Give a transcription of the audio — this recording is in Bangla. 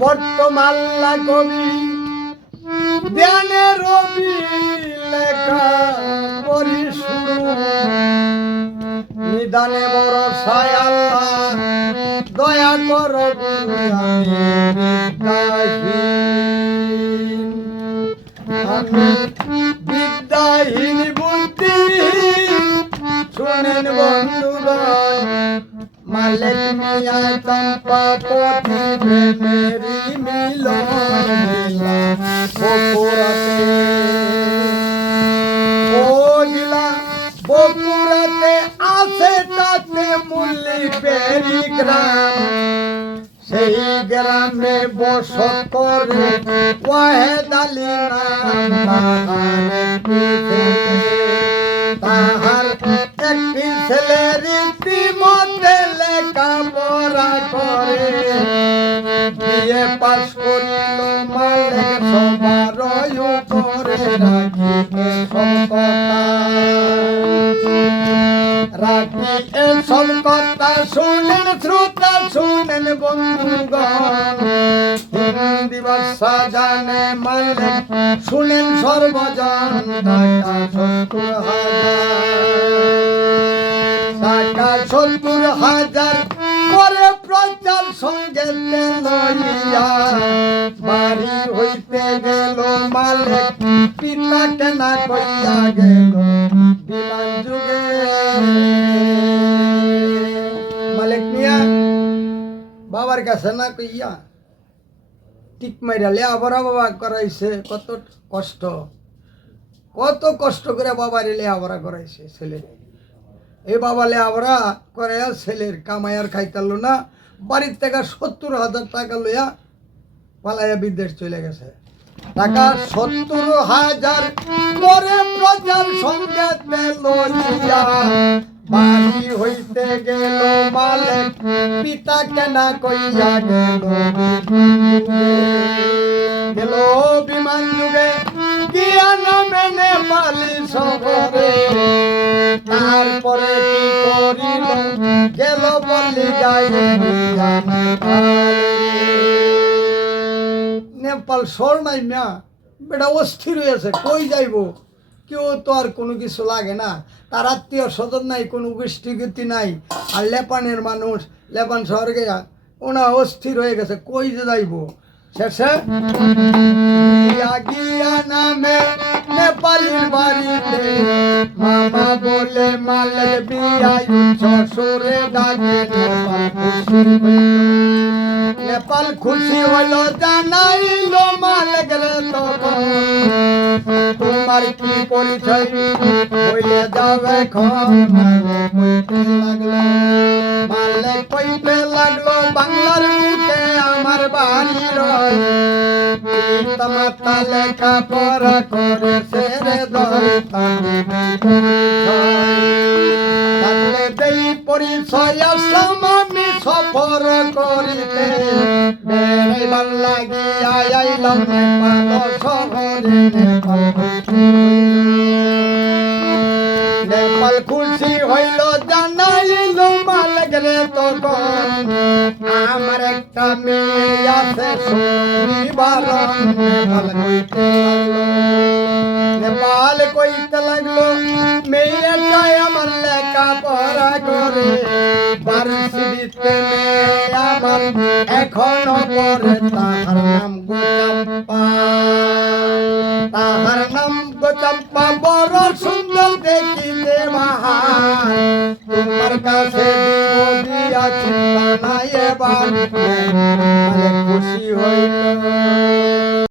বর্তমাল্লা কবি ধ্যানে রবি লেখা করি শুরু। নিদানে বড় আল্লাহ দয়া কর আমি মেরি মিলন মিলা বকুরাতে ও গিলা বকুরাতে আছে তাতে মুল্লি পেরি গ্রাম সেই গ্রামে বসত করে ওয়াহেদ আলী তাহার একটি ছেলে। করে পাস করিল মালিক সবার উপরে রাখিবে সম্পতা রাখি এসব শুনেন শ্রোতা, শুনেন বন্ধুগণ। হিন্দি ভাষা জানে মালিক শুনেন সর্বজন। টাকা সত্তর সত্তর হাজার করে প্রচার সঙ্গে লইয়া, বাড়ি হইতে গেল মালিক পিতাকে না কইয়া গেল যুগে। মালিক মিয়া, বাবার কাছে না কইয়া টিক বাবা করাইছে, কত কষ্ট। কত কষ্ট করে বাবার লে, আবরা করাইছে ছেলে এই বাবা লে আবরা করে ছেলের কামাইয়ার খাইতাল না। বাড়ির থেকে সত্তর হাজার টাকা লইয়া পালাইয়া বিদেশ চলে গেছে। টাকা সত্তর হাজার পরে প্রজার সঙ্গে লইয়া। বাড়ি হইতে গেল মালিক, পিতা কেনা কইয়া গেল। গেল বিমান যুগে, গিয়া নামে নেপালি শহরে নেপাল সর নাই মিয়া, বেটা অস্থির হয়েছে, কই যাইব? কেউ তো আর কোনো কিছু লাগে না। তার আত্মীয় স্বজন নাই, কোনো গোষ্ঠীগতি নাই। আর লেপানের মানুষ, লেপান শহর ওনা অস্থির হয়ে গেছে, কই যে যাইব? শেষে মামা বলে মালের বিয়ায় শ্বশুরে ডাকে নেপাল খুশি নেপাল খুশি হইল, জানাইলো রে তখন। তোমার কি পরিচয়? হইলে যাবে খন মালিক কইতে লাগল, মালিক কইতে লাগল বাংলার আমার বাড়ি রয়। পিতামাতা লেখা পড়া করেছে রে দয় তাহলে দেই পরিচয় আসলাম সফর করিতে। খুশি হইল। জানাইল মালিক রে তখন আমার একটা মেয়ে আছে নেপাল কইতে লাগল, মেয়েটাই আমার লেখা পড়া করে মেয়ে আমার এখনও পরে তাহার নাম গোচাম্পা। তাহার নাম গোচাম্পা, বড় সুন্দর দেখিতে মাহান। তোমার কাছে দিব এবার মানে খুশি হইল।